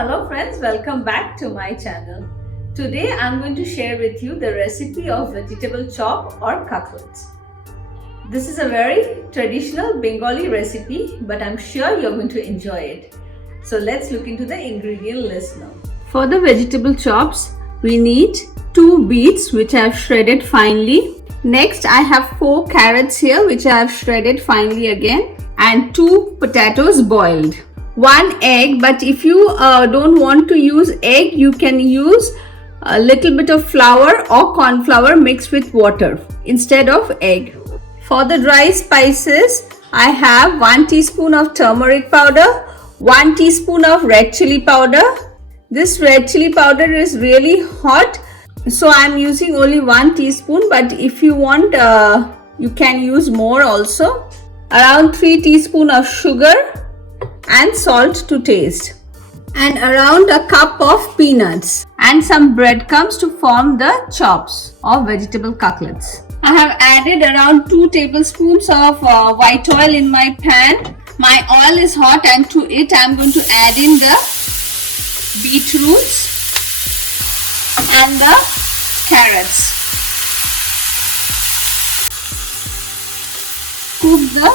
Hello friends, welcome back to my channel. Today I'm going to share with you the recipe of vegetable chop or cutlets. This is a very traditional Bengali recipe, but I'm sure you're going to enjoy it. So let's look into the ingredient list now. For the vegetable chops, we need 2 beets which I have shredded finely. Next I have 4 carrots here which I have shredded finely again, and 2 potatoes boiled. 1 egg, but if you don't want to use egg, you can use a little bit of flour or corn flour mixed with water instead of egg. For the dry spices, I have 1 teaspoon of turmeric powder, 1 teaspoon of red chilli powder. This red chilli powder is really hot, so I am using only 1 teaspoon, but if you want, you can use more also. Around 3 teaspoons of sugar and salt to taste, and around a cup of peanuts and some breadcrumbs to form the chops or vegetable cutlets. I have added around 2 tablespoons of white oil in my pan. My oil is hot, and to it I am going to add in the beetroots and the carrots. Cook the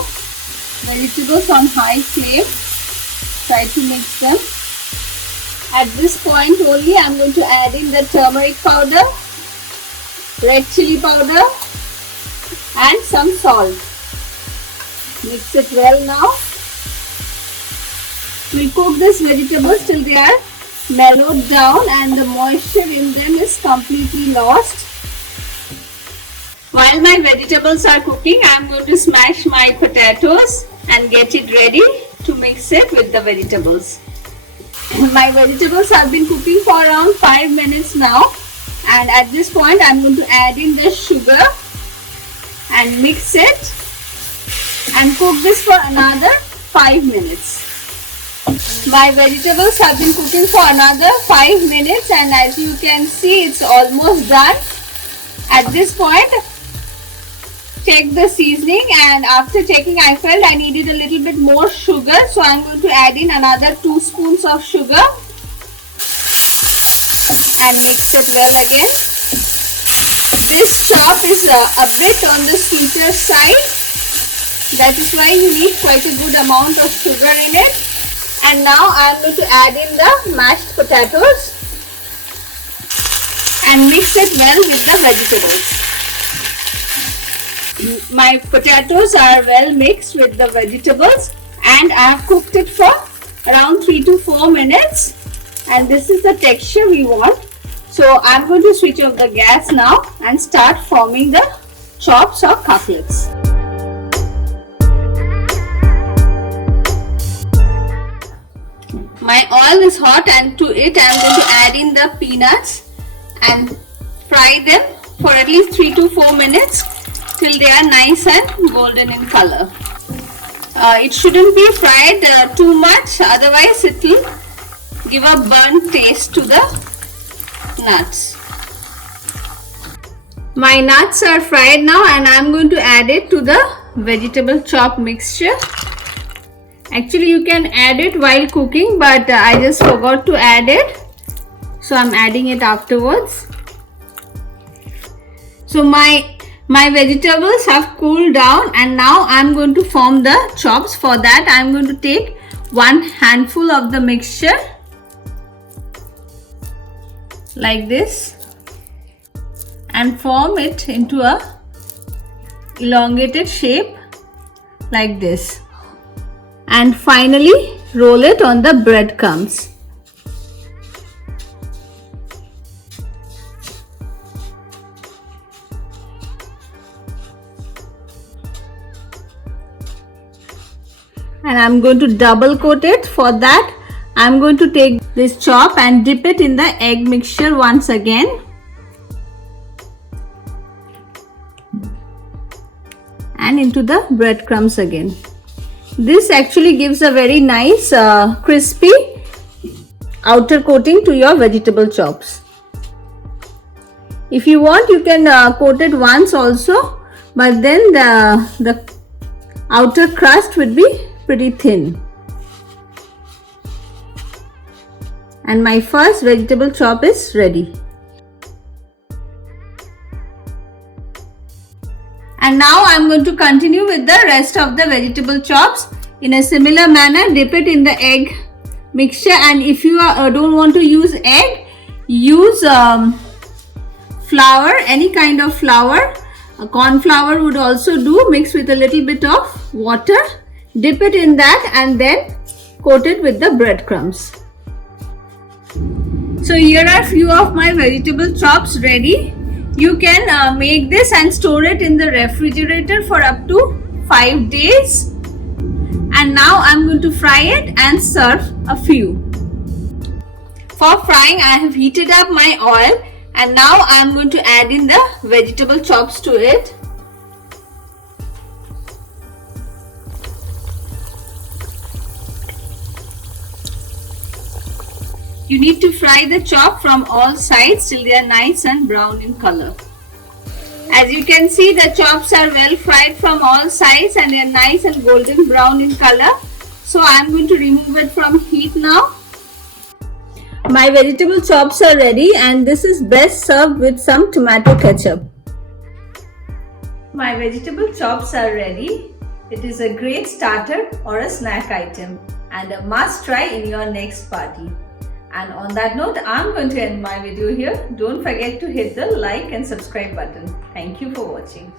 vegetables on high flame. Try to mix them. At this point only I am going to add in the turmeric powder, red chilli powder and some salt. Mix it well now. We cook these vegetables till they are mellowed down and the moisture in them is completely lost. While my vegetables are cooking, I am going to smash my potatoes and get it ready to mix it with the vegetables. My vegetables have been cooking for around 5 minutes now, and at this point I am going to add in the sugar and mix it and cook this for another 5 minutes. My vegetables have been cooking for another 5 minutes, and as you can see, it's almost done. At this point, check the seasoning, and after checking I felt I needed a little bit more sugar, so I'm going to add in another 2 spoons of sugar and mix it well again. This chop is a bit on the sweeter side, that is why you need quite a good amount of sugar in it. And now I'm going to add in the mashed potatoes and mix it well with the vegetables. My potatoes are well mixed with the vegetables, and I have cooked it for around 3 to 4 minutes, and this is the texture we want. So I'm going to switch off the gas now and start forming the chops or cutlets. My oil is hot, and to it I am going to add in the peanuts and fry them for at least 3 to 4 minutes till they are nice and golden in color. It shouldn't be fried too much, otherwise it will give a burnt taste to the nuts. My nuts are fried now, and I am going to add it to the vegetable chop mixture. Actually you can add it while cooking, but I just forgot to add it, so I am adding it afterwards. So my vegetables have cooled down, and now I am going to form the chops. For that I am going to take 1 handful of the mixture like this and form it into a elongated shape like this, and finally roll it on the breadcrumbs. And I'm going to double coat it. For that I'm going to take this chop and dip it in the egg mixture once again, and into the breadcrumbs again. This actually gives a very nice crispy outer coating to your vegetable chops. If you want, you can coat it once also, but then the outer crust would be pretty thin. And my first vegetable chop is ready. And now I'm going to continue with the rest of the vegetable chops. In a similar manner, dip it in the egg mixture, and if you don't want to use egg, use flour, any kind of flour. Corn flour would also do, mixed with a little bit of water. Dip it in that and then coat it with the breadcrumbs. So here are few of my vegetable chops ready. You can make this and store it in the refrigerator for up to 5 days. And now I'm going to fry it and serve a few. For frying, I have heated up my oil, and now I'm going to add in the vegetable chops to it. You need to fry the chop from all sides till they are nice and brown in color. As you can see, the chops are well fried from all sides and they are nice and golden brown in color. So I am going to remove it from heat now. My vegetable chops are ready, and this is best served with some tomato ketchup. My vegetable chops are ready. It is a great starter or a snack item and a must try in your next party. And on that note, I'm going to end my video here. Don't forget to hit the like and subscribe button. Thank you for watching.